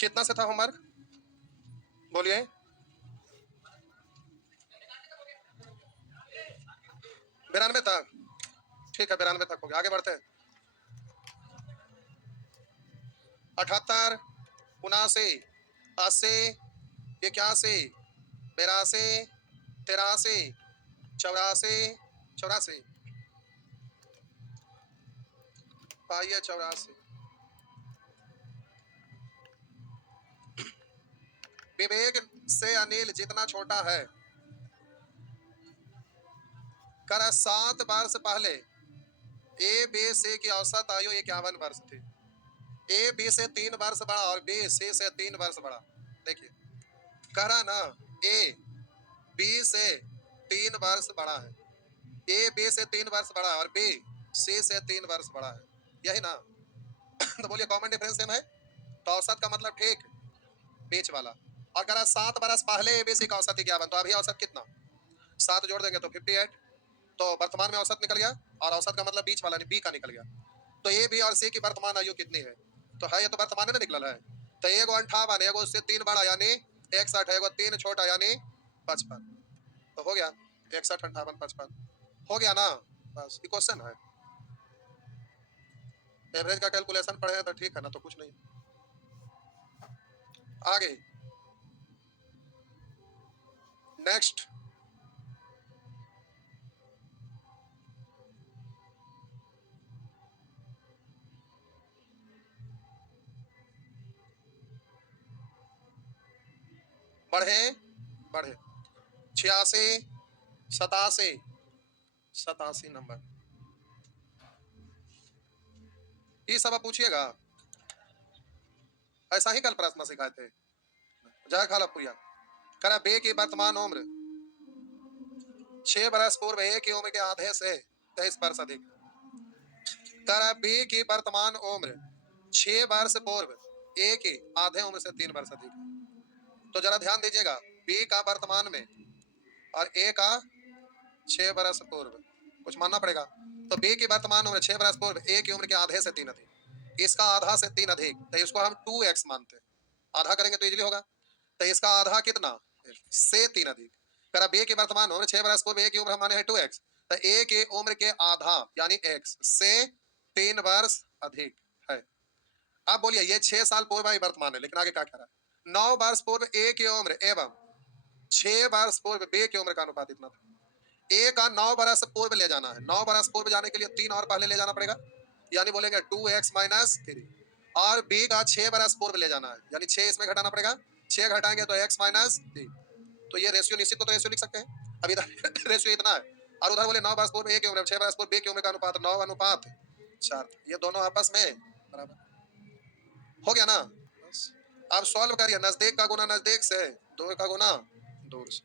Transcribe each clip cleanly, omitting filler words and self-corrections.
कितना से था होमवर्क बोलिए? 92 तक। ठीक है 92 तक हो गया, आगे बढ़ते हैं। 78, 79, 80, 81, 82, 83, 84, 84, पाइए 84। विवेक से अनिल जितना छोटा है, कर 7 वर्ष पहले ए बी सी की औसत आयु 51 वर्ष थी। ए बी से 3 वर्ष बड़ा और बी सी से 3 वर्ष बड़ा। देखिए करा ना, ए बी से 3 वर्ष बड़ा है, ए बी से 3 वर्ष बड़ा है और बी सी से 3 वर्ष बड़ा है, यही ना? तो बोलिए कॉमन डिफरेंस सेम है, तो औसत का मतलब ठीक बीच वाला। और करा 7 वर्ष पहले ए बी सी का औसत 51, तो अभी औसत कितना? 7 जोड़ देंगे तो 58, तो वर्तमान में औसत निकल गया और औसत का मतलब बीच वाला बी का निकल गया। तो ए बी और सी की वर्तमान आयु कितनी है? तो है ये तो वर्तमान में निकल है। तो एगो 58, एगो उससे 3 बड़ा यानी 61, एगो 3 छोटा यानी 55। तो हो गया 61, 58, 55 हो गया ना? बस ये क्वेश्चन है। एवरेज का कैलकुलेशन पढ़े हैं तो ठीक है ना, तो कुछ नहीं। आगे नेक्स्ट, बढ़े बढ़े 86, 87, 87 नंबर, ये सब आप पूछिएगा। ऐसा ही कल प्रश्न सिखाए थे। जय खालापुरिया। करा बे की वर्तमान उम्र 6 बरस पूर्व ए की उम्र के आधे से 23 वर्ष अधिक। करा बी की वर्तमान उम्र 6 वर्ष पूर्व ए की आधे उम्र से 3 वर्ष अधिक है। तो जरा ध्यान दीजिएगा, बी का वर्तमान में और ए का 6 वर्ष पूर्व, कुछ मानना पड़ेगा। तो बी की वर्तमान उम्र 6 वर्ष पूर्व ए की उम्र के आधे से 3 अधिक, इसका आधा से 3 अधिक, तो इसको हम 2x मानते हैं। आधा करेंगे तो इजीली होगा। तो इसका आधा कितना? से 3 अधिक। करा बी की वर्तमान उम्र 6 वर्ष पूर्व ए की उम्र हम माने है 2x, तो ए की उम्र के आधा यानी x से 3 वर्ष अधिक है। अब बोलिए ये 6 साल पूर्व ही वर्तमान है, लेकिन आगे क्या कह रहा है? 9 वर्ष पूर्व ए की उम्र एवं 6 वर्ष पूर्व बी की उम्र का अनुपात इतना था। ए का 9 बरस पूर्व ले जाना है, 9 बरस पूर्व जाने के लिए 3 और पहले ले जाना पड़ेगा, यानी बोलेंगे 2x माइनस 3। और बी का 6 बरस पूर्व ले जाना है, यानी 6 इसमें घटाना पड़ेगा, 6 घटाएंगे तो x माइनस 3। तो ये रेशियो निश्चित को तो रेशियो लिख सकते हैं। अब इधर रेशियो इतना है और उधर बोले 9 बरस पूर्व ए की उम्र 6 बरस पूर्व बी की उम्र का अनुपात 9:4, ये दोनों आपस में बराबर हो गया ना? अब सॉल्व करिए, नजदीक का गुना नजदीक से, दूर का गुना दूर से,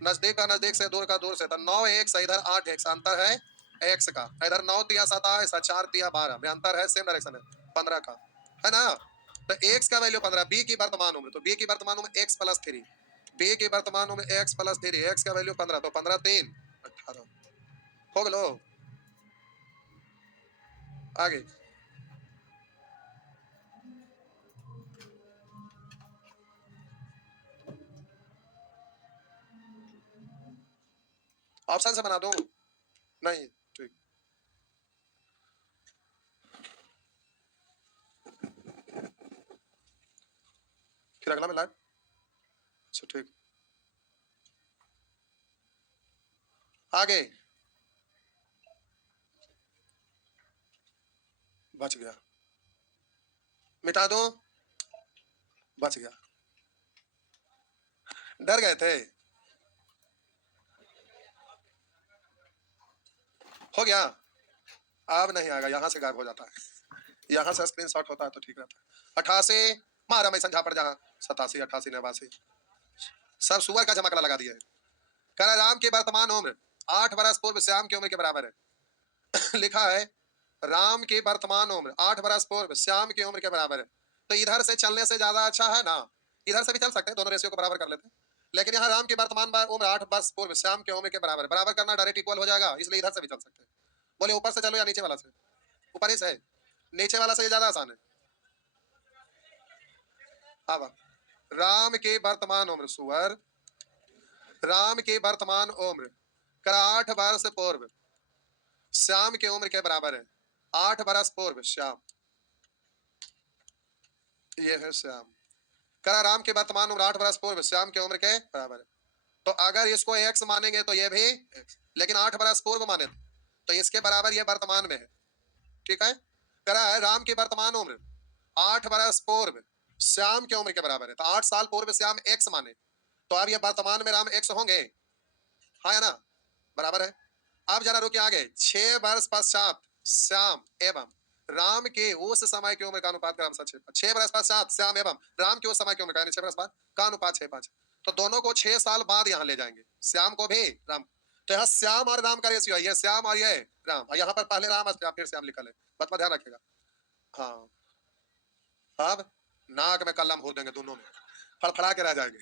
नजदीक का नजदीक से, दूर का दूर से। तो 9x इधर 8x, अंतर है x का। इधर 9 तिया 27, 4 तिया 12 में अंतर है, सेम डायरेक्शन है 15 का, है ना? तो x का वैल्यू 15, बी की वर्तमान उम्र, तो बी की वर्तमान उम्र x प्लस 3, बी की वर्तमान उम्र x प्लस 3, x का वैल्यू 15, तो 15 3 18 हो गलो। आगे ऑप्शन से बना दूं? नहीं ठीक, फिर अगला में लाइव। अच्छा ठीक, आगे बच गया, मिटा दो, बच गया। डर गए थे, हो गया। अब नहीं आएगा, यहाँ से गायब हो जाता है, यहाँ से स्क्रीनशॉट होता है तो ठीक रहता है। 88 मारा मैं समझा पड़ जहाँ, 87, 88, 89 सब सुअर का झमकला लगा दिया है। कह रहा राम की वर्तमान उम्र 8 वर्ष पूर्व श्याम की उम्र के बराबर है। लिखा है राम की वर्तमान उम्र 8 वर्ष पूर्व श्याम की उम्र के बराबर है। तो इधर से चलने से ज्यादा अच्छा है ना, इधर से भी चल सकते हैं, दोनों रेशियो को बराबर कर लेते हैं। लेकिन यहाँ राम की वर्तमान उम्र 8 वर्ष पूर्व श्याम की उम्र के बराबर, बराबर करना डायरेक्ट इक्वल हो जाएगा, इसलिए इधर से भी चल सकते हैं। बोले ऊपर से चलो या नीचे वाला से? ऊपर ही से, नीचे वाला से ये ज्यादा आसान है। अब राम की वर्तमान उम्र सुअर, राम की वर्तमान उम्र कर 8 वर्ष पूर्व श्याम की उम्र के बराबर है। 8 वर्ष पूर्व श्याम, ये है श्याम। करा राम की वर्तमान उम्र 8 वर्ष पूर्व श्याम की उम्र के बराबर है। तो अगर इसको x मानेंगे तो ये भी x, लेकिन 8 वर्ष पूर्व माने तो इसके बराबर ये वर्तमान में है। ठीक है, करा है राम की वर्तमान उम्र 8 वर्ष पूर्व श्याम की उम्र के बराबर है। तो 8 साल पूर्व श्याम x माने तो अब ये वर्तमान में राम x होंगे, हाँ या ना, बराबर है। अब जरा रुकिए आगे, 6 वर्ष पश्चात श्याम एवं राम के उस समय की उम्र का अनुपात क्रमशः 6 वर्ष पश्चात श्याम एवं राम के उस समय की उम्र का 6 वर्ष बाद का अनुपात 6:5। तो दोनों को 6 साल बाद यहाँ ले जाएंगे, श्याम को भी राम। तो यहाँ श्याम और राम का रेशियो है, ये श्याम और ये राम, और यहाँ पर पहले राम फिर श्याम लिखा है, बत ध्यान रखेगा। हाँ, अब नाक में कलम हो देंगे, दोनों में फड़फड़ा के रह जाएंगे।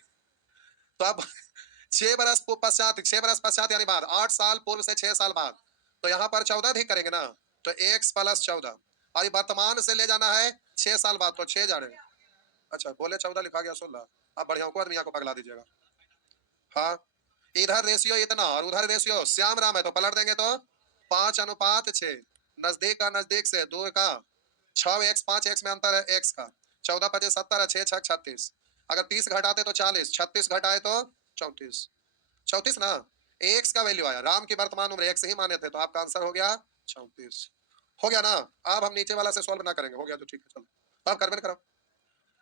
तो अब 6 वर्ष पश्चात, 6 वर्ष पश्चात यानी बाद, 8 साल पूर्व से 6 साल बाद, तो यहाँ पर 14 अधिक करेंगे ना, तो x + 14, और वर्तमान से ले जाना है 6 साल बाद, तो 6 जा रहे हैं। अच्छा बोले 14 लिखा गया 16, अब बढ़िया को आदमी को पगला दीजिएगा। हाँ, इधर रेशियो इतना और उधर रेशियो श्याम राम है, तो पलट देंगे तो 5:6, नजदीक का नजदीक से दूर का 6x 5x में अंतर है x का, 14 × 5 = 70, 6 × 6 = 36, अगर 30 घटाते तो 40, 36 घटाए तो 34, 34 ना, x का वैल्यू आया, राम की वर्तमान उम्र x ही माने थे, तो आपका आंसर हो गया 34। हो गया ना। अब हम नीचे वाला से सॉल्व ना करेंगे, हो गया तो ठीक है, चलो अब करबे करो।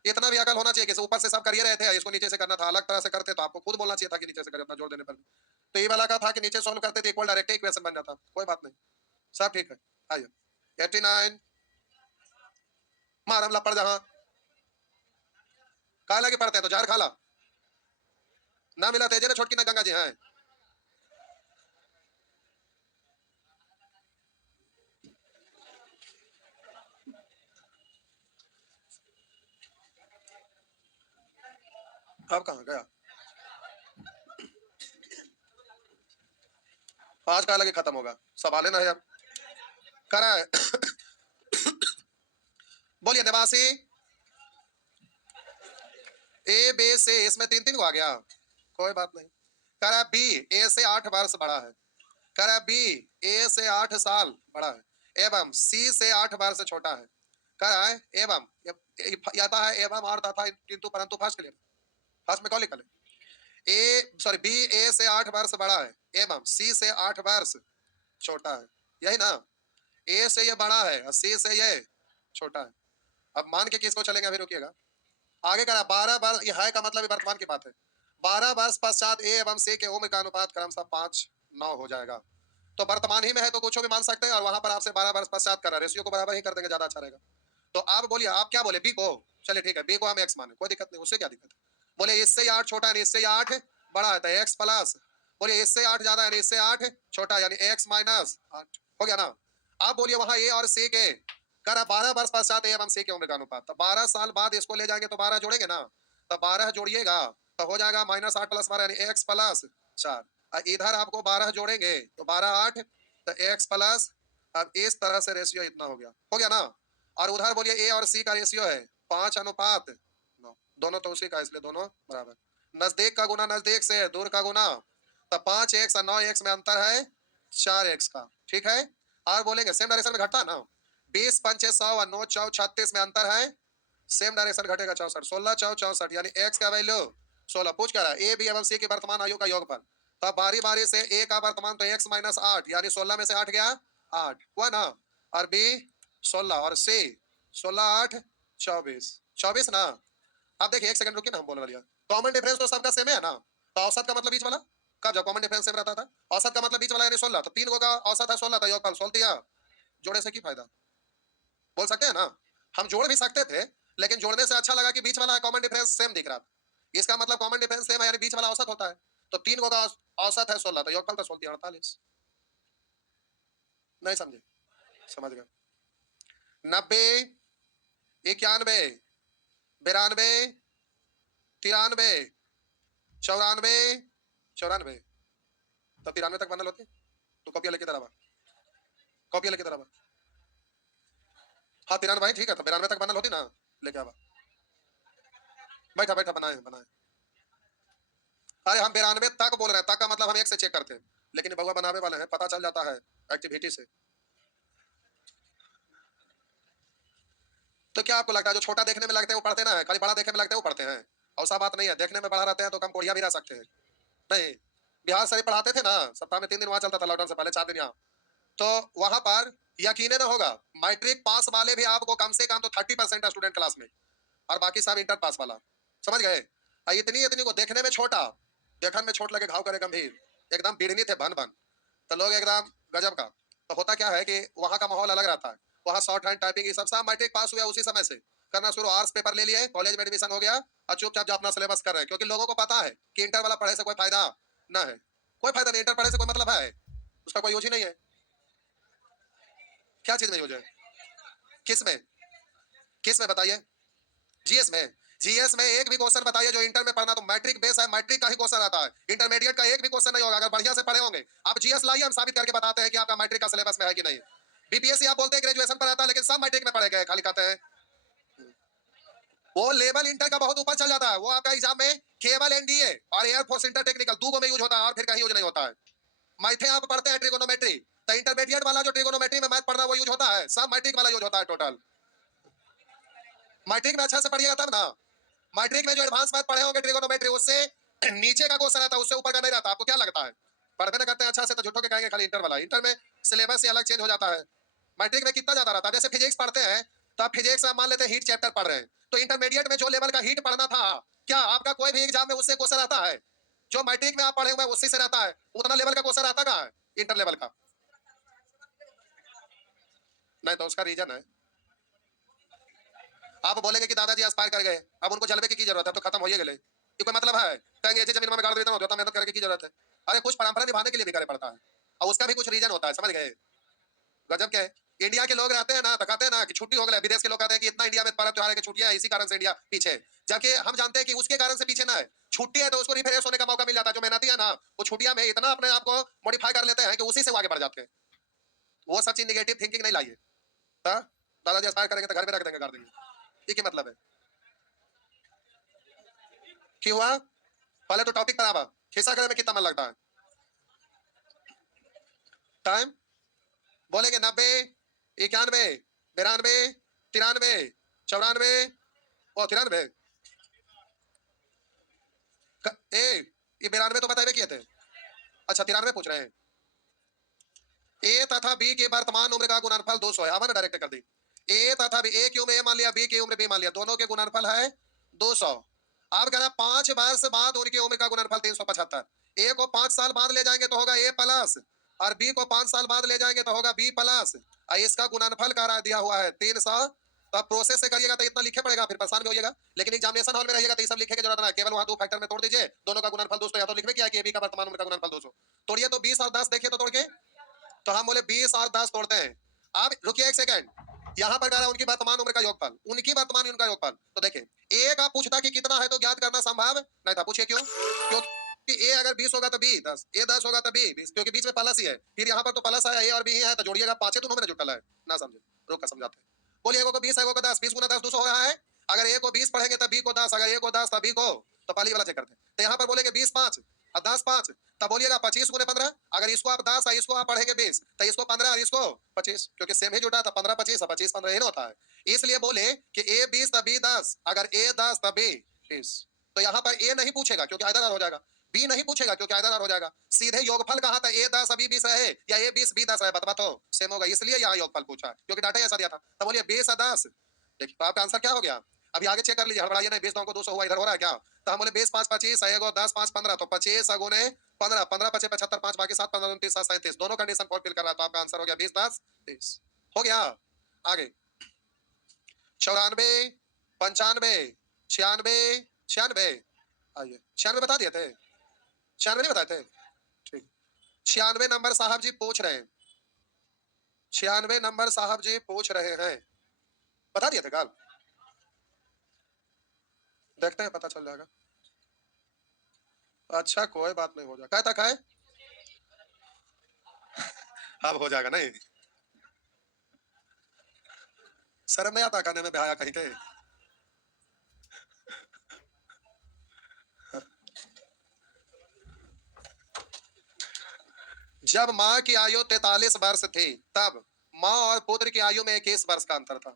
इतना भी अकल होना चाहिए कि ऊपर से सब कर ही रहे थे, इसको नीचे से करना था, अलग तरह से करते तो आपको खुद बोलना चाहिए था कि नीचे से करें, अपना जोड़ देने पर। तो ये वाला का था कि नीचे सॉल्व करते थे, इक्वल डायरेक्ट इक्वेशन बन जाता, कोई बात नहीं, सब ठीक है। आइए 89 मारम लपड़ जहां का लगे पड़ते हैं तो जार खाला ना मिला तेजे ने छोटकी ना गंगा जी हैं। अब कहाँ गया, आज का लगे खत्म होगा, सवाल है ना यार, करा है। बोलिए निवासी ए बे से, इसमें 3 को आ गया, कोई बात नहीं। करा बी ए से 8 वर्ष बड़ा है, करा बी ए से 8 साल बड़ा है एवं सी से 8 वर्ष छोटा है। करा है एवं, आता है एवं और था किंतु परंतु फर्स्ट के लिए, फर्स्ट में कौन लिखा है, ए सॉरी बी ए से 8 वर्ष बड़ा है एवं सी से 8 वर्ष छोटा है, यही ना, ए से ये बड़ा है और सी से ये छोटा है। अब मान के किसको चलेंगे, अभी रुकिएगा, आगे करा 12 वर्ष, ये है का मतलब वर्तमान की बात है, 12 वर्ष पश्चात ए एवं सी के उम्र का अनुपात क्रमशः 5:9 हो जाएगा। तो वर्तमान ही में है तो कुछ भी मान सकते हैं, और वहां पर आपसे 12 वर्ष पश्चात कर रहा है, रेशियो को बराबर ही कर देंगे, ज्यादा अच्छा रहेगा। तो आप बोलिए, आप क्या बोले, बी को, चलिए ठीक है, बी को हम एक्स माने, कोई दिक्कत नहीं, उससे क्या दिक्कत है। बोले इससे 8 छोटा है, इससे 8 बड़ा है, तो एक्स प्लस, बोलिए इससे 8 ज्यादा है, इससे 8 छोटा है, यानी x - 8 हो गया ना। आप बोलिए वहां ए और सी के करा 12 वर्ष पश्चात ए एवं सी के उम्र का अनुपात, तो 12 साल बाद इसको ले जाएंगे तो 12 जोड़ेंगे ना, तो 12 जोड़िएगा तो हो जाएगा -8 + 12 यानी x + 4, और इधर आपको 12 जोड़ेंगे तो 12 8, तो x प्लस, अब इस तरह से रेशियो इतना हो गया ना। और उधर बोलिए ए और सी का रेशियो है 5:9, दोनों तो उसी का, इसलिए दोनों बराबर, नजदीक का गुना नजदीक से, दूर का गुना, तो 5x और 9x में अंतर है 4x का, ठीक है। और बोलेंगे सेम डायरेक्शन में घटता है ना, 20 × 5 = 100 और 9 × 4 = 36 में अंतर है, सेम डायरेक्शन घटेगा 64, 16 × 4 = 64, यानी x का वैल्यू 16। पूछ क्या रहा है, ए बी एवं सी के वर्तमान आयु का योगफल, तो बारी बारी से ए का वर्तमान तो x - 8 यानी 16 में से 8 गया 8 हुआ ना, और बी 16 और सी 16 8 24, 24 ना। अब देखिए एक सेकंड रुकिए ना, हम बोलने वाली है, कॉमन डिफरेंस तो सबका सेम है ना, तो औसत का मतलब बीच वाला, कब जब कॉमन डिफरेंस सेम रहता था, औसत का मतलब बीच वाला यानी 16, तो 3 का औसत है 16, तो योगफल 16 दिया, जोड़े से की फायदा, बोल सकते हैं ना, हम जोड़ भी सकते थे, लेकिन जोड़ने से अच्छा लगा कि बीच वाला कॉमन डिफरेंस सेम दिख रहा था, इसका मतलब कॉमन डिफरेंस सेम है यानी बीच वाला औसत होता है, तो 3 का औसत है 16, तो योगफल तो 16 48, नहीं समझे, समझ गए। 90 91 92 93 94 94, तो 93 तक बनल होती, तो कॉपिया लेके तरह, कॉपिया लेके तरह, हाँ 93 ठीक है, तो 92 तक बनल होती ना, लेके आवा बैठा बैठा बनाए बनाए। अरे हम 92 तक बोल रहे हैं, तक का मतलब हम 1 से चेक करते हैं, लेकिन बउआ बनावे वाले हैं, पता चल जाता है एक्टिविटी से। तो क्या आपको लगता है जो छोटा देखने में लगते हैं वो पढ़ते ना है, खाली बड़ा देखने में लगते हैं वो पढ़ते हैं? ऐसा बात नहीं है, देखने में बड़ा रहते हैं तो कम कोढ़िया भी रह सकते हैं। नहीं, बिहार शरीफ पढ़ाते थे ना, सप्ताह में 3 दिन वहां चलता था, लॉकडाउन से पहले 4 दिन यहाँ। तो वहां पर यकीन न होगा, मैट्रिक पास वाले भी आपको कम से कम तो 30% स्टूडेंट क्लास में, और बाकी सब इंटर पास वाला। समझ गए? इतनी इतनी को देखने में छोटा, देखने में छोट लगे घाव करे गंभीर, एकदम बिड़नी थे भन भन, तो लोग एकदम गजब का। तो होता क्या है कि वहां का माहौल अलग रहता है, वहां शॉर्ट हैंड टाइपिंग ये सब मैट्रिक पास हुआ उसी समय से करना शुरू, आर्ट्स पेपर ले लिए, कॉलेज में एडमिशन हो गया और चुपचाप जो अपना सिलेबस कर रहे हैं, क्योंकि लोगों को पता है कि इंटर वाला पढ़े से कोई फायदा ना है, कोई फायदा नहीं, इंटर पढ़े से कोई मतलब है, उसका कोई यूज ही नहीं है। क्या चीज में यूज है? किस में? किस में बताइए? जीएस में? जीएस में एक भी क्वेश्चन बताइए जो इंटर में पढ़ना, तो मैट्रिक बेस है, मैट्रिक का ही क्वेश्चन आता है, इंटरमीडिएट का एक भी क्वेश्चन नहीं होगा अगर बढ़िया से पढ़े होंगे। आप जीएस लाइए, हम साबित करके बताते हैं कि आपका मैट्रिक का सिलेबस में है कि नहीं। बीपीएससी आप बोलते हैं ग्रेजुएशन पर आता है, लेकिन सब मैट्रिक में पढ़े गए, खाली कहते हैं वो लेवल इंटर का बहुत ऊपर चल जाता है, वो आपका एग्जाम में केवल एनडीए और एयरफोर्स इंटर टेक्निकल दो में यूज होता है और फिर कहीं यूज नहीं होता है। मैथे आप पढ़ते हैं ट्रिगोनोमेट्री, तो इंटरमीडिएट वाला जो ट्रिगोनोमेट्री में मैथ पढ़ना वो यूज होता है, सब मैट्रिक वाला यूज होता है टोटल। मैट्रिक में अच्छा से पढ़िएगा तब ना, मैट्रिक में जो एडवांस मैथ पढ़े होंगे ट्रिगोनोमेट्री, उससे नीचे का क्वेश्चन आता है, उससे ऊपर का नहीं रहता। आपको क्या लगता है पढ़ते ना करते हैं अच्छा से तो झूठों के कहेंगे खाली इंटर वाला, इंटर में सिलेबस ही अलग चेंज हो जाता है। मैट्रिक में कितना ज्यादा रहता है, जैसे फिजिक्स पढ़ते हैं तो आप फिजिक्स में मान लेते हैं हीट चैप्टर पढ़ रहे हैं, तो इंटरमीडिएट में जो लेवल का हीट पढ़ना था, क्या आपका कोई भी एग्जाम में उससे क्वेश्चन आता है? जो मैट्रिक में आप पढ़े हुए हैं उसी से रहता है, उतना लेवल का क्वेश्चन आता कहाँ है इंटर लेवल का? नहीं तो उसका रीजन है, आप बोलेंगे कि दादाजी एक्सपायर कर गए, अब उनको जलवे की जरूरत है तो खत्म हो गए, ये कोई मतलब है? कहेंगे ऐसे जमीन में गाड़ देता हूँ, तो मेहनत करके की जरूरत है? अरे कुछ परंपरा निभाने के लिए भी करे पड़ता है, और उसका भी कुछ रीजन होता है, समझ गए? गजब के इंडिया के लोग रहते हैं ना, तो कहते हैं ना कि छुट्टी हो गई, विदेश के लोग कहते हैं कि इतना इंडिया में पर्व त्योहार की छुट्टियां, इसी कारण से इंडिया पीछे, जबकि हम जानते हैं कि उसके कारण से पीछे ना है, छुट्टी है तो उसको रिफ्रेश होने का मौका मिल जाता है। जो मेहनती है ना, वो छुट्टियां में इतना अपने आप को मॉडिफाई कर लेते हैं कि उसी से आगे बढ़ जाते हैं। वो सब चीज निगेटिव थिंकिंग नहीं लाइए। दादाजी एक्सपायर करेंगे तो घर में रख देंगे, कर देंगे, ये क्या मतलब है? क्यों हुआ? पहले तो टॉपिक पर आवा, खिस्सा करने में कितना मन लगता है? टाइम बोलेंगे 90, 91, 92, 93, 94 और 93। ए ये 92 तो बताए किए थे। अच्छा 93 पूछ रहे हैं। ए तथा बी की वर्तमान उम्र का गुणनफल 200 है, अब डायरेक्ट कर दी। ए तथा बी, ए की उम्र ए मान लिया, बी की उम्र बी मान लिया, दोनों के गुणनफल है 200। अब कह रहा 5 वर्ष बाद उनकी उम्र का गुणनफल 375। ए को 5 साल बाद ले जाएंगे तो होगा ए प्लस, और बी को 5 साल बाद ले जाएंगे तो होगा बी प्लस, और इसका गुणनफल कह रहा दिया हुआ है 300। तो आप प्रोसेस से करिएगा तो इतना लिखे पड़ेगा, फिर परेशान भी होइएगा, लेकिन एग्जामिनेशन हॉल में रहिएगा तो ये सब लिखे की जरूरत नहीं, केवल वहां दो फैक्टर में तोड़ दीजिए, दोनों का गुणनफल 200, या तो लिखने क्या है कि बी का वर्तमान उम्र का गुणनफल 200 तोड़िए, तो 20 और 10 देखिए तो तोड़ के, तो हम बोले 20 और 10 तोड़ते हैं। अब रुकिए एक सेकंड, यहाँ पर कह रहा है उनकी वर्तमान उम्र का योगफल, उनकी वर्तमान उम्र का योगफल, तो देखें ए का पूछता कि कितना है तो ज्ञात करना संभव नहीं था। पूछिए क्यों? क्योंकि ए अगर 20 होगा तो बी 10, ए 10 होगा तो बी 20, क्योंकि बीच में प्लस ही है, फिर यहाँ पर तो प्लस है, ए और बी है, तो जोड़िएगा, पांचे दोनों में जुटल है ना, समझे? रोक कर समझाते हैं। बोलिए को 20 है, को 10, 20 गुना 10 200 हो रहा है। अगर ए को 20 पढ़ेंगे तब बी को 10, अगर ए को 10 तब बी को, तो पहली वाला चेक करते हैं, तो यहाँ पर बोलेंगे 20 5 और 10 5, तब बोलिएगा 25 गुने 15, अगर इसको आप 10 और इसको आप पढ़ेंगे 20, तो इसको 15 और इसको 25, क्योंकि सेम ही जुटा था, 15 25 और 25 15 ही ना होता है। इसलिए बोले कि ए 20 तब बी 10, अगर ए 10 तब बी 20, तो यहाँ पर ए नहीं पूछेगा क्योंकि आइदर हो जाएगा, बी नहीं पूछेगा क्योंकि आइदर हो जाएगा, सीधे योगफल कहा था, ए 10 बी 20 है या ए 20 बी 10 है, बतवा तो सेम होगा, इसलिए यहाँ योगफल पूछा क्योंकि डाटा ऐसा दिया था। तो बोलिए 20 और 10, देखिए तो आपका आंसर क्या हो गया? अभी आगे चेक कर लीजिए, हड़बड़ाइए नहीं, 20 को 200 हुआ, इधर हो रहा है क्या? तो हम बोले 20 5 25 है, 10 5 15, तो 25 गुने 15, 15 25 75, 5 बाकी 7 15 29 7 37, दोनों कंडीशन फुलफिल कर रहा है, तो आपका आंसर हो गया 20 10 30 हो गया। आगे 94 95 96 96, आइए 96 बता दिए थे, 96 नहीं बताए थे, ठीक। 96 नंबर साहब जी पूछ रहे हैं, 96 नंबर साहब जी पूछ रहे हैं, बता दिए थे कल, देखते हैं पता चल जाएगा। अच्छा कोई बात नहीं, हो जाएगा, क्या तक है? अब हो जाएगा नहीं, शर्म नहीं आता कहने में, बेहाया कहीं के। जब माँ की आयु 43 वर्ष थी तब माँ और पुत्र की आयु में 21 वर्ष का अंतर था।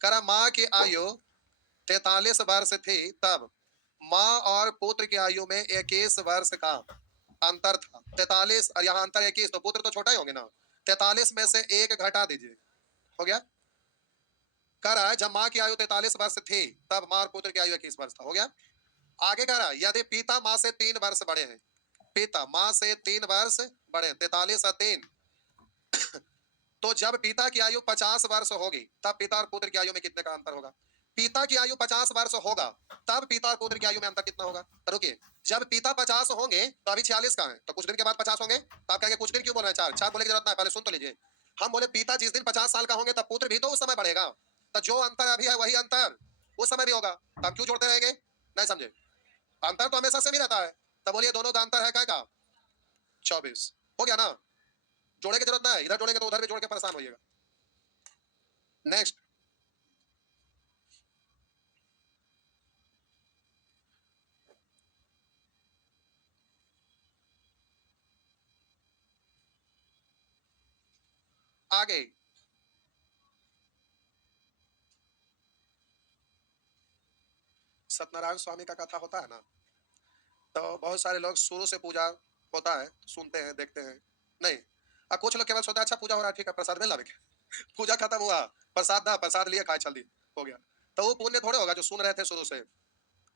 करा माँ की आयु 43 वर्ष थी तब माँ और पुत्र की आयु में 21 वर्ष का अंतर था। 43 और यहाँ अंतर 21, तो पुत्र तो छोटा ही होंगे ना। 43 में से एक घटा दीजिए, हो गया। कह रहा है जब माँ की आयु 43 वर्ष थी तब माँ और पुत्र की आयु 21 वर्ष था, हो गया। आगे कह रहा है यदि पिता माँ से 3 वर्ष बड़े हैं, पिता माँ से 3 वर्ष बड़े, 43 और 3, तो जब पिता की आयु 50 वर्ष होगी तब पिता और पुत्र की आयु में कितने का अंतर होगा। पिता की आयु 50 वर्ष होगा तब पिता और पुत्र की आयु में अंतर कितना होगा। तो रुकिए, जब पिता 50 होंगे तो अभी 46 का है, तो कुछ दिन के बाद 50 होंगे, तो आप कहेंगे कुछ दिन क्यों बोल रहे हैं, चार चार बोले की जरूरत नहीं, पहले सुन तो लीजिए। हम बोले पिता जिस दिन 50 साल का होंगे तब पुत्र भी तो उस समय बढ़ेगा, तो जो अंतर अभी है वही अंतर उस समय भी होगा, तो हम क्यों जोड़ते रहेंगे, नहीं समझे। अंतर तो हमेशा से भी रहता है, तब बोलिए दोनों का अंतर है क्या का 24, हो गया ना। जोड़े की जरूरत नहीं, इधर जोड़ेंगे तो उधर भी जोड़ के परेशान होइएगा। नेक्स्ट, आगे सत्यनारायण स्वामी का कथा होता है ना, तो बहुत सारे लोग शुरू से पूजा होता है सुनते हैं देखते हैं, नहीं कुछ लोग केवल सोचते हैं अच्छा पूजा हो रहा है ठीक है प्रसाद में लावे पूजा खत्म हुआ, प्रसाद ना प्रसाद लिए खाए चल दिए, हो गया। तो वो पुण्य थोड़े होगा जो सुन रहे थे शुरू से,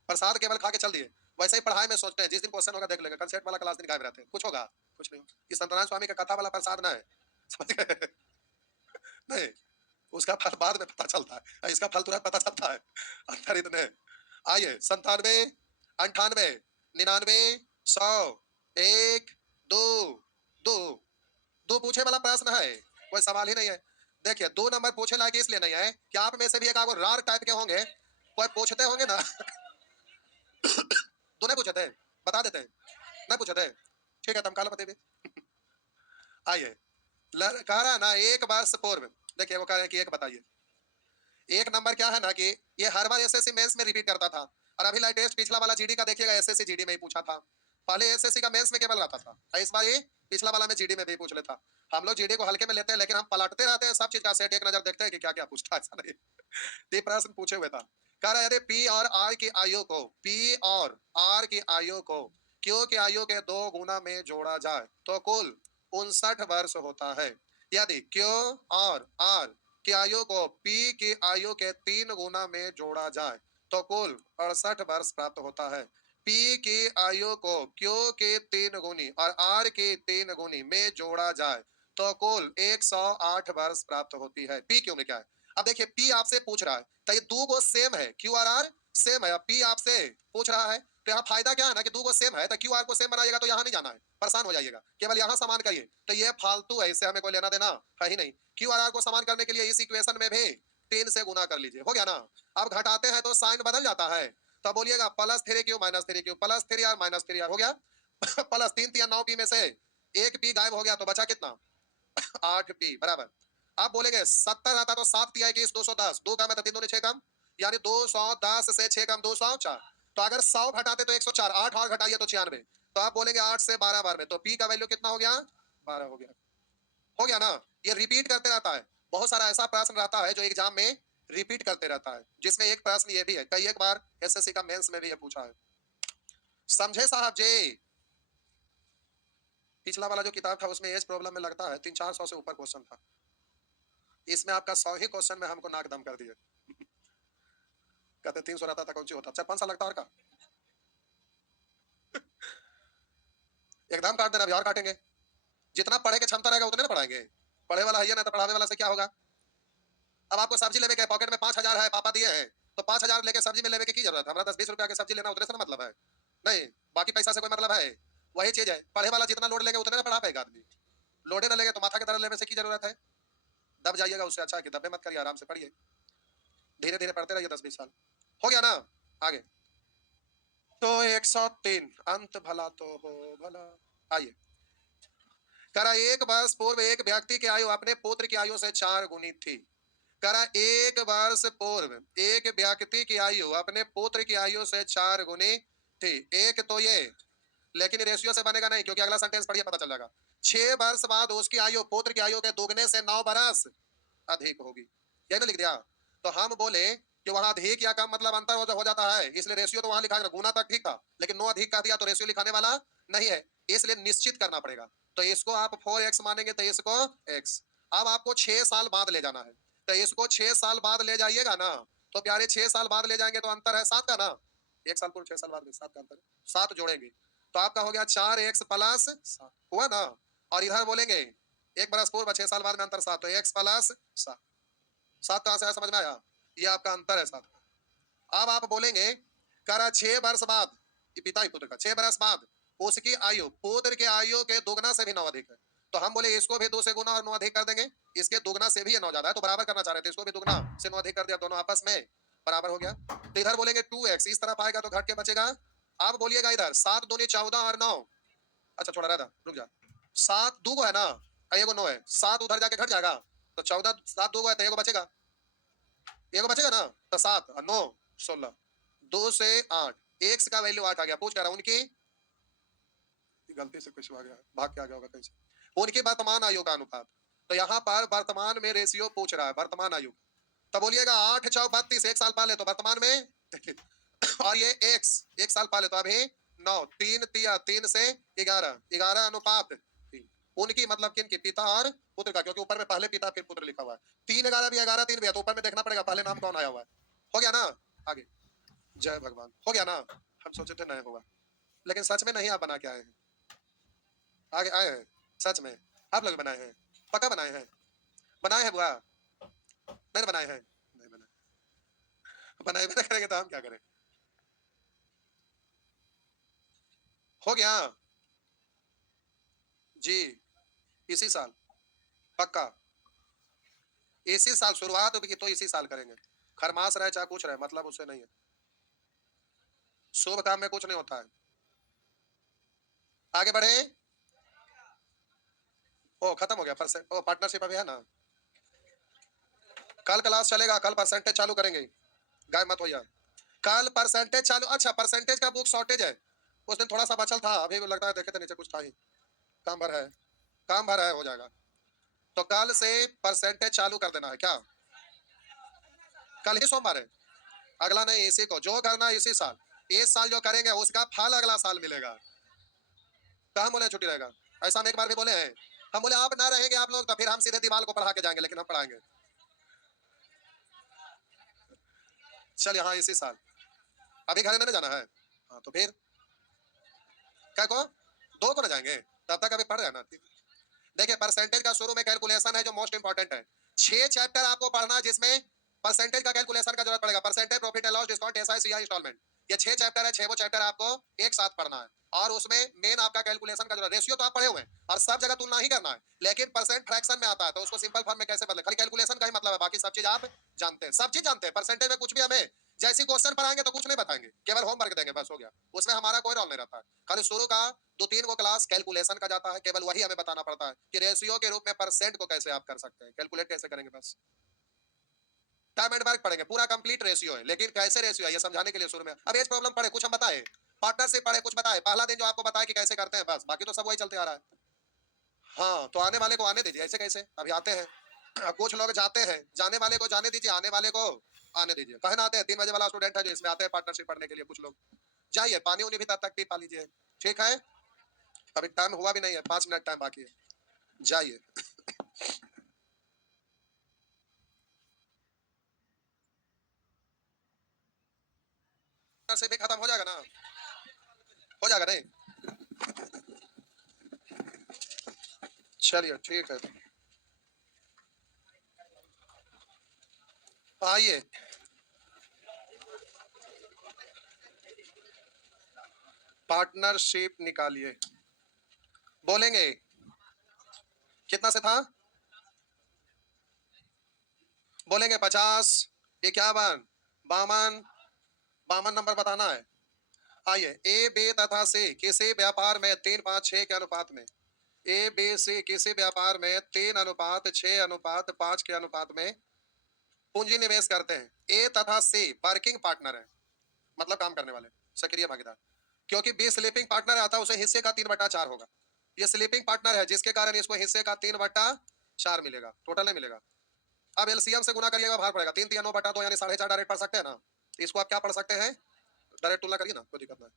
प्रसाद केवल खा के चल दिए। वैसे ही पढ़ाई में सोचते हैं जिस दिन क्वेश्चन होगा देख लेंगे, कंसेप्ट वाला क्लास दिन गायब रहते हैं, कुछ होगा कुछ नहीं होगा। ये सत्यनारायण स्वामी का कथा वाला प्रसाद ना है, समझ गए नहीं, उसका फल बाद में पता चलता है, इसका फल तुरंत पता चलता है, अंतर इतने। आइए 97, 98, 99, 100, 1, 2, 2, 2 पूछे वाला प्रश्न है, कोई सवाल ही नहीं है। देखिए 2 नंबर पूछे लायक इसलिए नहीं है कि आप में से भी एक आगो रार टाइप के होंगे, कोई पूछते होंगे ना 2 नहीं पूछे थे, बता देते हैं, नहीं पूछे थे, ठीक है तुम काल बते भी। आइए कह रहा है ना एक वर्ष पूर्व, देखिए वो कह रहे हैं कि एक बताइए, एक नंबर क्या है ना कि ये हर बार एसएससी मेंस में रिपीट करता था, और अभी लेटेस्ट पिछला वाला जीडी का देखिएगा, एसएससी जीडी में ही पूछा था। पहले एसएससी का मेंस में केवल रहता था, इस बार ये पिछला वाला में जीडी में भी पूछ लेता। हम लोग जीडी को हल्के में लेते हैं लेकिन हम पलटते रहते हैं सब चीज का सेट, एक नजर देखते हैं कि क्या क्या पूछता है, ऐसा नहीं। ये प्रश्न पूछे हुए था। कह रहा है यदि पी और आर की आयु को, पी और आर की आयु को क्यू की आयु के 2 गुना में जोड़ा जाए तो कुल 59 वर्ष होता है। यदि क्यू और आर की आयु को पी की आयु के 3 गुना में जोड़ा जाए तो कुल 68 वर्ष प्राप्त होता है। पी की आयु को क्यू के 3 गुनी और आर के 3 गुनी में जोड़ा जाए तो कुल 108 वर्ष प्राप्त होती है। पी क्यू में क्या है, अब देखिए पी आपसे पूछ रहा है तो ये 2 को सेम है, क्यू और आर सेम है, पी आपसे पूछ रहा है तो यहाँ फायदा क्या है ना कि 2 को सेम है, तो क्यू आर को सेम बनाइएगा तो यहाँ नहीं जाना है, परेशान हो जाइएगा, केवल यहाँ समान करिए, तो ये फालतू है, इससे हमें कोई लेना देना है ही नहीं। क्यू और आर को समान करने के लिए इस इक्वेशन में भी 3 से गुना कर लीजिए, हो गया ना। अब घटाते हैं तो साइन बदल जाता है, तो बोलिएगा +3 माइनस 3 +3 आर माइनस 3 आर, हो गया +3 9 पी में से एक पी गायब हो गया तो बचा कितना 8 पी बराबर। आप बोलेंगे 70 आता तो 7 तिया 21 210, 2 कम है तो 3 दूनी 6 कम, यानी 210 से 6 कम 204, तो अगर 100 घटाते तो 104, 8 और घटाइए तो 96, तो आप बोलेंगे 8 से 12 बार में, तो पी का वैल्यू कितना हो गया 12 हो गया, हो गया ना। ये रिपीट करते रहता है, बहुत सारा ऐसा प्रश्न रहता है जो एग्जाम में रिपीट करते रहता है, जिसमें एक प्रश्न ये भी है, कई एक बार एसएससी का मेंस में भी ये पूछा है, समझे साहब जी। पिछला वाला जो किताब था उसमें एज प्रॉब्लम में लगता है 300-400 से ऊपर क्वेश्चन था, इसमें आपका 100 ही क्वेश्चन में हमको नाक दम कर दिए, कहते 300 रहता था कौन सी होता, 4-5 साल लगता और का एकदम काट देना, अभी और काटेंगे, जितना पढ़े के क्षमता रहेगा उतने ना पढ़ाएंगे, पढ़े वाला है ना तो पढ़ाने वाला से क्या होगा। अब आपको सब्जी लेवे के पॉकेट में 5,000 है, पापा दिए हैं, तो 5,000 लेके सब्जी में लेवे की जरूरत है, हमारा 10-20 रुपया की सब्जी लेना उतने से मतलब है, नहीं बाकी पैसा से कोई मतलब है, वही चीज है, पढ़े वाला जितना लोड लेगा उतने ना पढ़ा पाएगा आदमी, लोडे ना लेगा तो माथा के दर्द लेने से की जरूरत है, दब जाइएगा, उससे अच्छा है कि दबे मत करिए, आराम से पढ़िए, धीरे धीरे पढ़ते रहिए, 10-20 साल हो गया ना। आगे तो 103 अंत भला तो हो भला। आइए करा एक वर्ष पूर्व एक व्यक्ति की आयु अपने पुत्र की आयु से 4 गुनी थी। करा एक वर्ष पूर्व एक व्यक्ति की आयु अपने पुत्र की आयु से 4 गुनी थी। एक तो ये, लेकिन रेशियो से बनेगा नहीं क्योंकि अगला सेंटेंस पढ़िए पता चल जाएगा। 6 वर्ष बाद उसकी आयु पुत्र की आयु के दोगुने से 9 वर्ष अधिक होगी। यही ना लिख दिया। तो हम बोले कि वहां अधिक या कम मतलब अंतर हो जाता है, इसलिए रेशियो तो वहां लिखा है, गुना तक ठीक था, लेकिन 9 अधिक कह दिया तो रेशियो लिखाने वाला नहीं है, इसलिए निश्चित करना पड़ेगा। तो इसको आप 4x मानेंगे तो इसको x। अब आपको 6 साल बाद ले जाना है, तो इसको 6 साल बाद ले जाइएगा ना, तो प्यारे 6 साल बाद ले जाएंगे तो अंतर है 7 का ना, 1 साल पूर्व 6 साल बाद में 7 का अंतर है, 7 जोड़ेंगे तो आपका हो गया 4x प्लस 7 हुआ ना। और इधर बोलेंगे 1 बरस पूर्व 6 साल बाद में अंतर 7, तो x प्लस 7। 7 कहां से आया समझ में आया? ये आपका अंतर है 7। अब आप बोलेंगे करा 6 वर्ष बाद, ये पिता ही पुत्र का 6 वर्ष बाद उसकी आयु पुत्र के आयु के दोगुना से भी 9 अधिक है, तो हम बोले इसको भी 2 से गुना और 9 अधिक कर देंगे, इसके दोगुना से भी ये 9 ज्यादा है तो बराबर करना चाह रहे थे, इसको भी दोगुना से 9 अधिक कर दिया, दोनों आपस में बराबर हो गया। तो इधर बोलेंगे 2x, इस तरफ आएगा तो घट के बचेगा। आप बोलिएगा इधर 7 दूनी 14 और 9, अच्छा छोड़ा रहता, रुक जा, 7 दो है ना, एगो 9 है, 7 उधर जाके घट जाएगा तो 14, 7 दो है तो एगो बचेगा, एगो बचेगा ना, तो 7 और 9 16, 2 से 8, x का वैल्यू 8 आ गया। पूछ कर रहा उनकी गलती से कुछ आ गया, भाग के आ गया होगा कहीं से, उनकी वर्तमान आयु का अनुपात। तो यहाँ पर वर्तमान में रेशियो पूछ रहा है, वर्तमान आयु। तो बोलिएगा 8 4 32, 1 साल पहले तो वर्तमान में और ये x 1 साल पहले तो अभी 9, 3 3 से 11, 11 अनुपात 3। उनकी मतलब किनकी? पिता और पुत्र का, क्योंकि ऊपर में पहले पिता फिर पुत्र लिखा हुआ है। 3 11 भी 11 3 भी है, तो ऊपर में देखना पड़ेगा पहले नाम कौन आया हुआ है। हो गया ना? आगे जय भगवान, हो गया ना? हम सोचे थे नहीं होगा, लेकिन सच में नहीं आप बना के आए हैं, आगे आए हैं सच में, आप लोग बनाए हैं, पक्का बनाए हैं, बनाए हैं बुआ, नहीं बनाए हैं, नहीं बनाए, बनाए बिना करेंगे तो हम क्या करें। हो गया जी, इसी साल पक्का, इसी साल शुरुआत भी तो इसी साल करेंगे, खरमास रहे चाहे कुछ रहे, मतलब उससे नहीं है, शुभ काम में कुछ नहीं होता है। आगे बढ़े, ओ खत्म हो गया परसेंट, ओ पार्टनरशिप अभी है ना, कल क्लास चलेगा, कल परसेंटेज चालू करेंगे, गाय मत होइए, कल परसेंटेज चालू। अच्छा परसेंटेज का बुक शॉर्टेज है, उस दिन थोड़ा सा बचल था, अभी लगता है देखे थे नीचे कुछ था ही, काम भर है, काम भर है, हो जाएगा। तो कल से परसेंटेज चालू कर देना है क्या, कल ही सोमवार है, अगला नहीं, इसी को जो करना है इसी साल, इस साल जो करेंगे उसका फल अगला साल मिलेगा। तो हम बोले छुट्टी रहेगा, ऐसा हम एक बार भी बोले हैं, हम बोले आप ना रहेंगे आप लोग तो फिर हम सीधे दीवार को पढ़ा के जाएंगे, लेकिन हम पढ़ाएंगे। चल यहाँ इसी साल, अभी घर नहीं जाना है, हाँ तो फिर क्या को 2 को ना जाएंगे, तब तक अभी पढ़ रहे हैं ना। देखिए परसेंटेज का शुरू में कैलकुलेशन है जो मोस्ट इंपॉर्टेंट है, 6 चैप्टर आपको पढ़ना है जिसमें परसेंटेज का कैलकुलेशन का जरूरत पड़ेगा, percentage profit and loss discount SI CI instalment, ये 6 चैप्टर है, 6 वो चैप्टर आपको एक साथ पढ़ना है, और उसमें मेन आपका कैलकुलेशन का जरूरत, रेशियो तो आप पढ़े हुए हैं और सब जगह तुलना ही करना है, लेकिन परसेंट फ्रैक्शन में आता है तो उसको सिंपल फॉर्म में कैसे बदले, खाली कैलकुलेशन का ही मतलब है, बाकी सब चीज आप जानते हैं, सब चीज जानते हैं, परसेंटेज में कुछ भी हमें जैसी क्वेश्चन पढ़ाएंगे तो कुछ नहीं बताएंगे, केवल होमवर्क देंगे बस, हो गया, उसमें हमारा कोई रोल नहीं रहता है, खाली शुरू का 2-3 वो क्लास कैलकुलेशन का जाता है, केवल वही हमें बताना पड़ता है कि रेशियो के रूप में परसेंट को कैसे आप कर सकते हैं, कैलकुलेट कैसे करेंगे, बस टाइम एंड वर्क पढ़ेंगे, पूरा कंप्लीट रेशियो है, लेकिन कैसे रेशियो है ये समझाने के लिए शुरू में अब एज प्रॉब्लम पढ़े, कुछ हम बताए, पार्टनरशिप पढ़े, कुछ बताए, पहला दिन जो आपको बताया कि कैसे करते हैं, बस बाकी तो सब वही चलते आ रहा है। हाँ तो आने वाले को आने दीजिए, ऐसे कैसे अभी आते हैं, कुछ लोग जाते हैं, जाने वाले को जाने दीजिए, आने वाले को आने दीजिए, कहे ना आते हैं, 3 बजे वाला स्टूडेंट है जो इसमें आते हैं पार्टनरशिप पढ़ने के लिए, कुछ लोग जाइए, पानी उनी भी तब तक पी पा लीजिए, ठीक है, अभी टाइम हुआ भी नहीं है, 5 मिनट टाइम बाकी है, जाइए। से भी खत्म हो जाएगा ना, हो जाएगा नहीं, चलिए ठीक है, आइए पार्टनरशिप निकालिए, बोलेंगे कितना से था, बोलेंगे 50 51 52, 52 नंबर बताना है। आइए ए बी तथा सी किसी व्यापार में 3-5-6 के अनुपात में, ए बी सी किसी व्यापार में 3:6:5 के अनुपात में पूंजी निवेश करते हैं, ए तथा सी वर्किंग पार्टनर है, मतलब काम करने वाले, सक्रिय भागीदार, क्योंकि बी स्लीपिंग पार्टनर आता है उसे हिस्से का 3/4 होगा, ये स्लीपिंग पार्टनर है जिसके कारण इसको हिस्से का 3/4 मिलेगा, टोटल नहीं मिलेगा। अब एलसीएम से गुना करिएगा, बाहर पड़ेगा 3 3 9/2 यानी 4.5 डायरेक्ट पढ़ सकते हैं ना। इसको आप क्या पढ़ सकते हैं, डायरेक्ट तुलना करिए ना, कोई दिक्कत नहीं।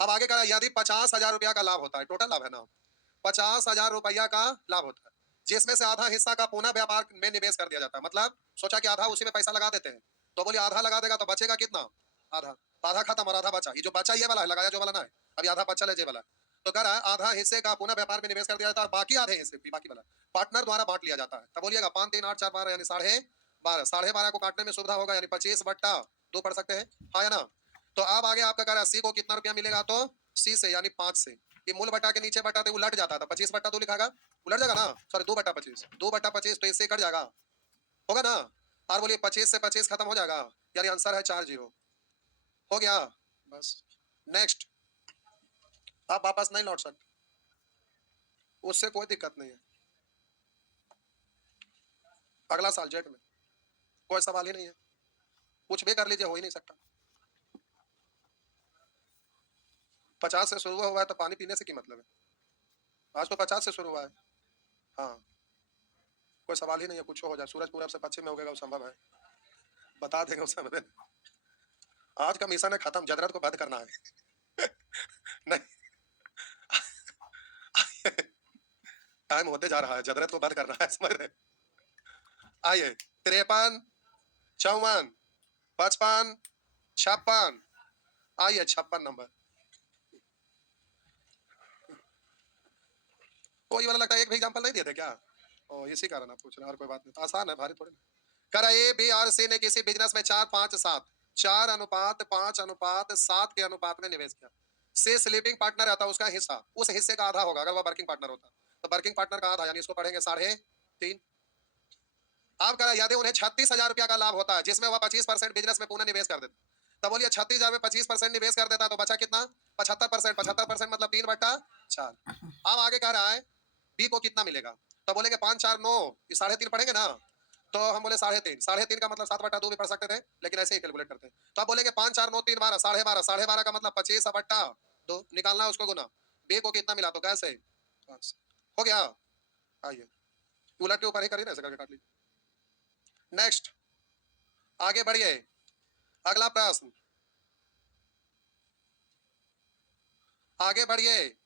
अब आगे का यदि 50,000 रुपया का लाभ होता है, टोटल लाभ है ना, 50,000 रुपया का लाभ होता है, जिसमें से आधा हिस्सा का पुनः व्यापार में निवेश कर दिया जाता है। मतलब सोचा कि आधा उसी में पैसा लगा देते हैं, तो बोलिए आधा लगा देगा तो बचेगा कितना, आधा। तो आधा खत्म और आधा बचा, ये जो बचा ये वाला है, लगाया जो वाला ना है, अभी आधा बचा है ये वाला। तो कह रहा है आधा हिस्से का पुनः व्यापार में निवेश कर दिया जाता है और बाकी आधे हिस्से बाकी वाला पार्टनर द्वारा बांट लिया जाता है। तब बोलिएगा 5 3 8 4 12 यानी 12.5, 12.5 को काटने में सुविधा होगा, यानी 25/2 पढ़ सकते हैं, हाँ या ना। तो अब आगे आपका कह रहा है सी को कितना रुपया मिलेगा, तो सी से यानी 5 से, ये मूल बटा के नीचे बटा तो उलट जाता था, 25/2 लिखागा, उलट जाएगा ना, सॉरी 2/25, 2/25 तो इससे कट जाएगा, होगा ना। और बोलिए 25 से 25 खत्म हो जाएगा, यानी आंसर है 4 0, हो गया बस। नेक्स्ट, आप वापस नहीं लौट सकते, उससे कोई दिक्कत नहीं है, अगला साल जेट में कोई सवाल ही नहीं है, कुछ भी कर लीजिए, हो ही नहीं सकता। 50 से शुरू हुआ है तो पानी पीने से क्या मतलब है, आज तो 50 से शुरू हुआ है, हाँ कोई सवाल ही नहीं है, कुछ हो जाए, सूरज पूरब से पश्चिम में उगेगा वो संभव है, बता देंगे उस समय। आज का मिशन है खत्म, जदरत को बंद करना है। नहीं, टाइम होते जा रहा है, जदरत को बंद करना है, समझ रहे। आइए 53 54 55 56, आइए 56 नंबर, कोई वाला लगता है, एक भी एग्जांपल नहीं दिए थे क्या, ओ इसी कारण आप पूछ रहे हैं, और कोई बात नहीं, तो आसान है, भारी थोड़ी ना। कर ए बी और सी ने किसी बिजनेस में 4 5 7 4:5:7 के अनुपात में निवेश किया। से स्लीपिंग पार्टनर आता है, उसका हिस्सा उस हिस्से का आधा होगा अगर वह वर्किंग पार्टनर होता, तो वर्किंग पार्टनर का आधा, यानी इसको पढ़ेंगे 3.5। आप कह यदि उन्हें 36,000 रुपया का लाभ होता है जिसमें वह 25% बिजनेस में पुनः निवेश कर देता, तब बोलिए 36,000 में 25% निवेश कर देता तो बचा कितना, 75%, 75% मतलब 3/4। अब आगे कह रहा है बी को कितना मिलेगा, तो बोलेंगे 5 4 9, ये 3.5 पढ़ेंगे ना, तो हम बोले 3.5, 3.5 का मतलब 7/2 भी पढ़ सकते थे, लेकिन ऐसे ही कैलकुलेट करते हैं। तो आप बोलेंगे 5 4 9 3 12, 12.5, 12.5 का मतलब 25/2 निकालना है, उसको गुना, बी को कितना मिला, तो कैसे 5 हो गया। आइए उलट के ऊपर ही करिए ना, ऐसे करके काट लीजिए। नेक्स्ट आगे बढ़िए, अगला प्रश्न, आगे बढ़िए।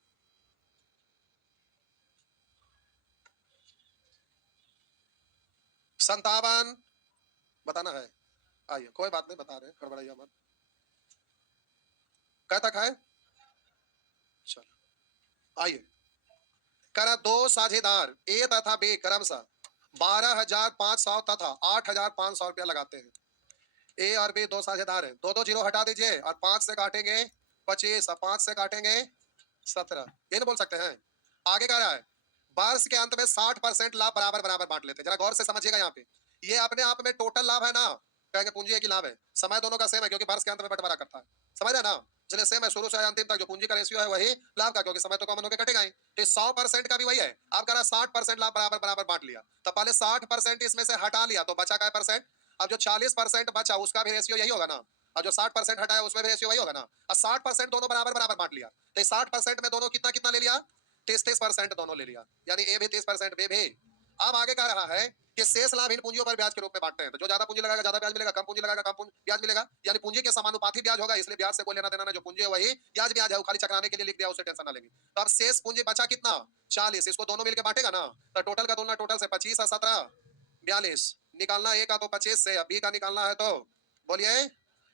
57 बताना है, आइए कोई बात नहीं, बता रहे हैं, गड़बड़ाइया मत। क्या तक है, चलो आइए। करा दो साझेदार ए तथा बी क्रमशः 12,500 तथा 8,500 रुपया लगाते हैं। ए और बी दो साझेदार हैं, दो दो जीरो हटा दीजिए और 5 से काटेंगे 25 और 5 से काटेंगे 17, ये नहीं बोल सकते हैं। आगे कह रहा है वर्ष के अंत में 60% लाभ बराबर बराबर बांट लेते हैं, जरा गौर से समझिएगा, यहाँ पे ये अपने आप में टोटल लाभ है ना, कहेंगे पूंजी एक ही लाभ है, समय दोनों का सेम है क्योंकि वर्ष के अंत में बंटवारा करता है, समझ रहे ना, चलिए सेम है शुरू से अंतिम तक, जो पूंजी का रेशियो है वही लाभ का, क्योंकि समय तो कॉमन होकर कटेगा ही, तो 100% का भी वही है। आप कह रहा 60% लाभ बराबर बराबर बांट लिया, तो पहले 60% इसमें से हटा लिया तो बचा क्या परसेंट, अब जो 40% बचा उसका भी रेशियो यही होगा ना, और जो 60% हटाया उसमें भी रेशियो वही होगा ना, और 60% दोनों बराबर बराबर बांट लिया, तो 60% में दोनों कितना कितना ले लिया, 30% दोनों ले लिया, यानी ए भी 30% बी भी। अब आगे कह रहा है कि शेष लाभ इन पूंजियों पर ब्याज के रूप में बांटते हैं, तो जो ज्यादा पूंजी लगाएगा ज्यादा ब्याज मिलेगा, कम पूंजी लगाएगा कम ब्याज मिलेगा, यानी पूंजी के समानुपाती ब्याज होगा, इसलिए ब्याज से कोई लेना देना नहीं, जो पूंजी है वही ब्याज है, वो खाली चक्राने के लिए लिख दिया, उससे टेंशन ना लेंगे। तो अब शेष पूंजी बचा कितना, 40, इसको दोनों मिलकर बांटेगा ना, तो टोटल का तुलना टोटल से 25 और 17 42 निकालना, ए का तो 25 से, बी का निकालना है तो बोलिए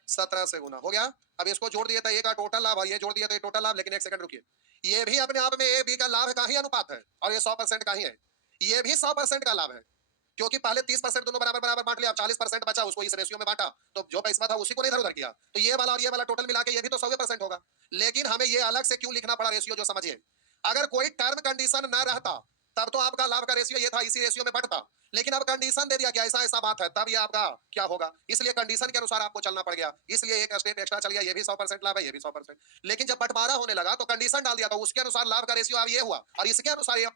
17 से गुना हो गया। अब इसको जोड़ दिया था, ए का टोटल लाभ, ये जोड़ दिया तो टोटल लाभ, लेकिन एक सेकंड रुकिए, ये भी अपने आप में ए बी का लाभ का ही अनुपात है और ये 100% का ही है, ये भी 100% का लाभ है, क्योंकि पहले 30% दोनों बराबर बराबर बांट लिया, अब 40% बचा, उसको इस रेशियो में बांटा, तो जो पैसा था उसी को नहीं इधर उधर किया, तो ये वाला और ये वाला टोटल मिला के ये भी तो 100% होगा। लेकिन हमें ये अलग से क्यों लिखना पड़ा रेशियो, जो समझिए, अगर कोई टर्म कंडीशन न रहता तब तो आपका लाभ का रेशियो ये था, इसी रेशियो में बढ़ता, लेकिन अब कंडीशन दे दिया कि ऐसा ऐसा बात है, तब ये आपका क्या होगा, इसलिए कंडीशन के अनुसार आपको चलना पड़ गया, इसलिए एक स्टेप एक्स्ट्रा चल गया, ये भी 100% लाभ है, ये भी 100%। लेकिन जब बंटवारा होने लगा तो कंडीशन डाल दिया, तो उसके अनुसार लाभ का रेशियो अब ये हुआ, और इसके अनुसार ये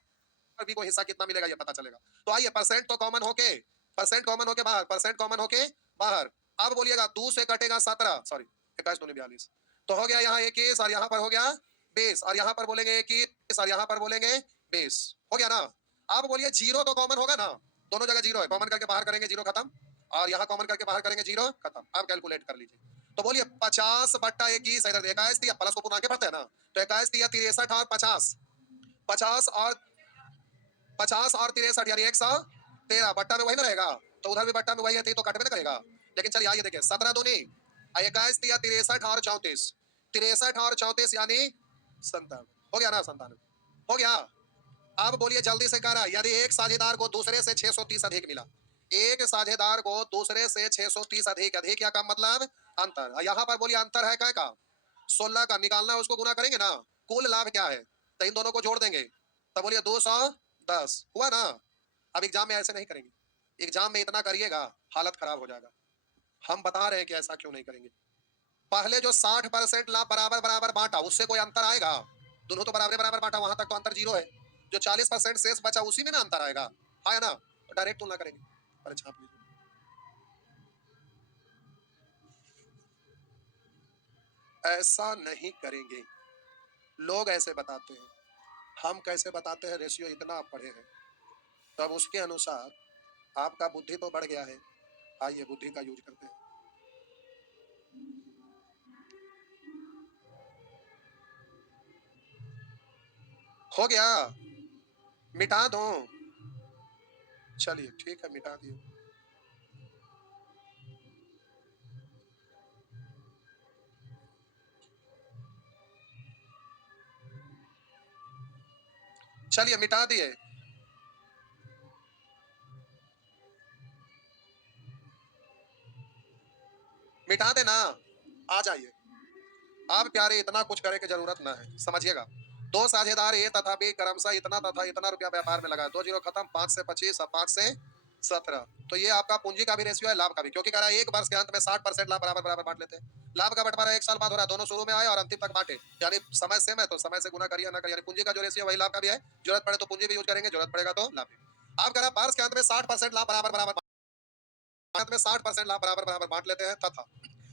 बी को हिस्सा कितना मिलेगा ये पता चलेगा। तो आइए परसेंट तो कॉमन होके, परसेंट कॉमन होके बाहर, परसेंट कॉमन होके बाहर, अब बोलिएगा 2 से कटेगा 17, सॉरी 21 दूनी 42, तो हो गया यहाँ 21 और यहाँ पर हो गया 20 और यहाँ पर बोलेंगे 21 और यहाँ पर बोलेंगे 20। हो गया ना। अब बोलिए जीरो तो कॉमन होगा ना, दोनों जगह जीरो है, कॉमन करके बाहर करेंगे जीरो खत्म, और यहाँ कॉमन करके बाहर करेंगे जीरो खत्म। अब कैलकुलेट कर लीजिए। तो बोलिए 50/21, इधर 21 थी, प्लस को पुनः आगे बढ़ते हैं ना, तो 21 थी 63 और 50, 50 और 63 यानी 113 बट्टा में वही ना रहेगा, तो उधर भी बट्टा में वही है, तो कट में ना करेगा। लेकिन चलिए आइए देखिए, 17 दूनी 21 थी 63 और 34, 63 और 34 यानी 57। हो गया ना, 57 हो गया। अब बोलिए जल्दी से करा, यदि एक साझेदार को दूसरे से 630 अधिक मिला, एक साझेदार को दूसरे से 630 अधिक, अधिक या कम मतलब अंतर। यहाँ पर बोलिए अंतर है क्या का, 16 का निकालना, उसको गुना करेंगे ना, कुल लाभ क्या है, तो इन दोनों को जोड़ देंगे, तो बोलिए 210 हुआ ना। अब एग्जाम में ऐसे नहीं करेंगे, एग्जाम में इतना करिएगा हालत खराब हो जाएगा। हम बता रहे हैं कि ऐसा क्यों नहीं करेंगे। पहले जो 60% लाभ बराबर बराबर बांटा, उससे कोई अंतर आएगा, दोनों तो बराबर बराबर बांटा, वहां तक तो अंतर जीरो है। जो 40% शेष बचा उसी में ना अंतर आएगा, है ना, तो डायरेक्ट तुलना करेंगे। अरे छाप लीजिए। ऐसा नहीं करेंगे, लोग ऐसे बताते हैं, हम कैसे बताते हैं, रेशियो इतना आप पढ़े हैं, तब उसके अनुसार आपका बुद्धि तो बढ़ गया है, आइए बुद्धि का यूज करते हैं। हो गया, मिटा दो, चलिए ठीक है मिटा दिए। चलिए मिटा दिए। मिटा देना, आ जाइए। अब प्यारे इतना कुछ करे की जरूरत ना है, समझिएगा। दो साझेदार ए तथा बी क्रमशः इतना तथा इतना रुपया व्यापार में लगाए, 2 जीरो खत्म, 5 से 25 और 5 से 17। तो ये आपका पूंजी का भी रेशियो है, लाभ का भी, क्योंकि कह रहा है एक वर्ष के अंत में 60% लाभ बराबर बराबर बांट लेते हैं। लाभ का बंटवारा 1 साल बाद हो रहा है, दोनों शुरू में आए और अंतिम तक बांटे, यानी समय सेम है तो समय से गुना करिए ना करिए, यानी पूंजी का जो रेशियो वही लाभ का भी है। जरूरत पड़े तो पूंजी भी यूज करेंगे, जरूरत पड़ेगा तो लाभ भी। आप कह रहा है वर्ष के अंत में 60% लाभ बराबर बराबर में 60% लाभ बराबर बराबर बांट लेते हैं तथा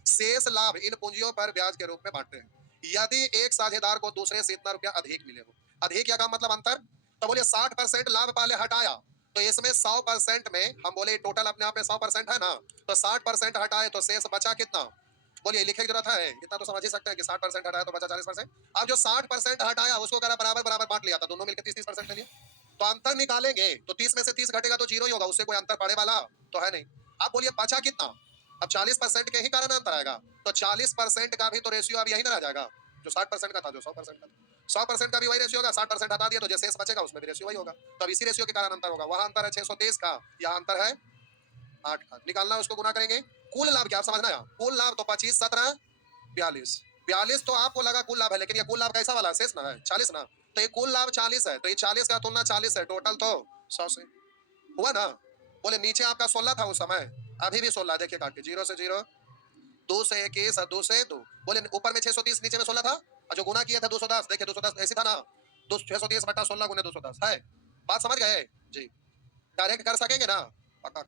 शेष लाभ इन पूंजियों पर ब्याज के रूप में बांटते हैं, यदि एक साझेदार को दूसरे से इतना रुपया अधिक मिले हो। अधिक या का मतलब अंतर, तो बोलिए 60% लाभ पहले हटाया, तो इसमें 100% में हम बोले टोटल अपने आप में 100% है ना, तो 60% हटाए तो शेष बचा कितना, बोलिए लिखे की जरूरत है, इतना तो समझ ही सकते हैं कि 60% हटाया तो बचा 40%। अब जो 60% हटाया उसको करा बराबर बराबर बांट लिया था, दोनों मिलकर 30-30% ले लिया, तो अंतर निकालेंगे तो 30 में से 30 घटेगा तो जीरो ही होगा, उससे कोई अंतर पड़े वाला तो है नहीं। अब बोलिए बचा कितना, अब 40% के ही कारण अंतर आएगा, तो 40% का भी तो रेशियो अब यही ना रह जाएगा, जो 60% का था, जो 100% का था, 100% का भी वही रेशियो होगा, 60% हटा दिया तो जो शेष बचेगा उसमें भी रेशियो वही होगा, तो अब इसी रेशियो के कारण अंतर होगा। वहां अंतर है 623 का, यहाँ अंतर है 8 का, निकालना उसको गुना करेंगे। कुल लाभ क्या आप समझना है, कुल लाभ तो 25 17 42, 42 तो आपको लगा कुल लाभ है, लेकिन ये कुल लाभ कैसा वाला शेष ना है 40 ना, तो ये कुल लाभ 40 है, तो ये 40 का तुलना 40 है, टोटल तो 100 से हुआ ना। बोले नीचे आपका 16 था उस समय, अभी भी 16, देखिए काट के 0 से 0, 2 से 21 और 2 से 2, बोले ऊपर में 630 नीचे में 16 था, और जो गुना किया था 210, देखिए 210 ऐसे था ना, 630 बटा 16 गुने 210 है। बात समझ गए जी, डायरेक्ट कर सकेंगे ना, पक्का।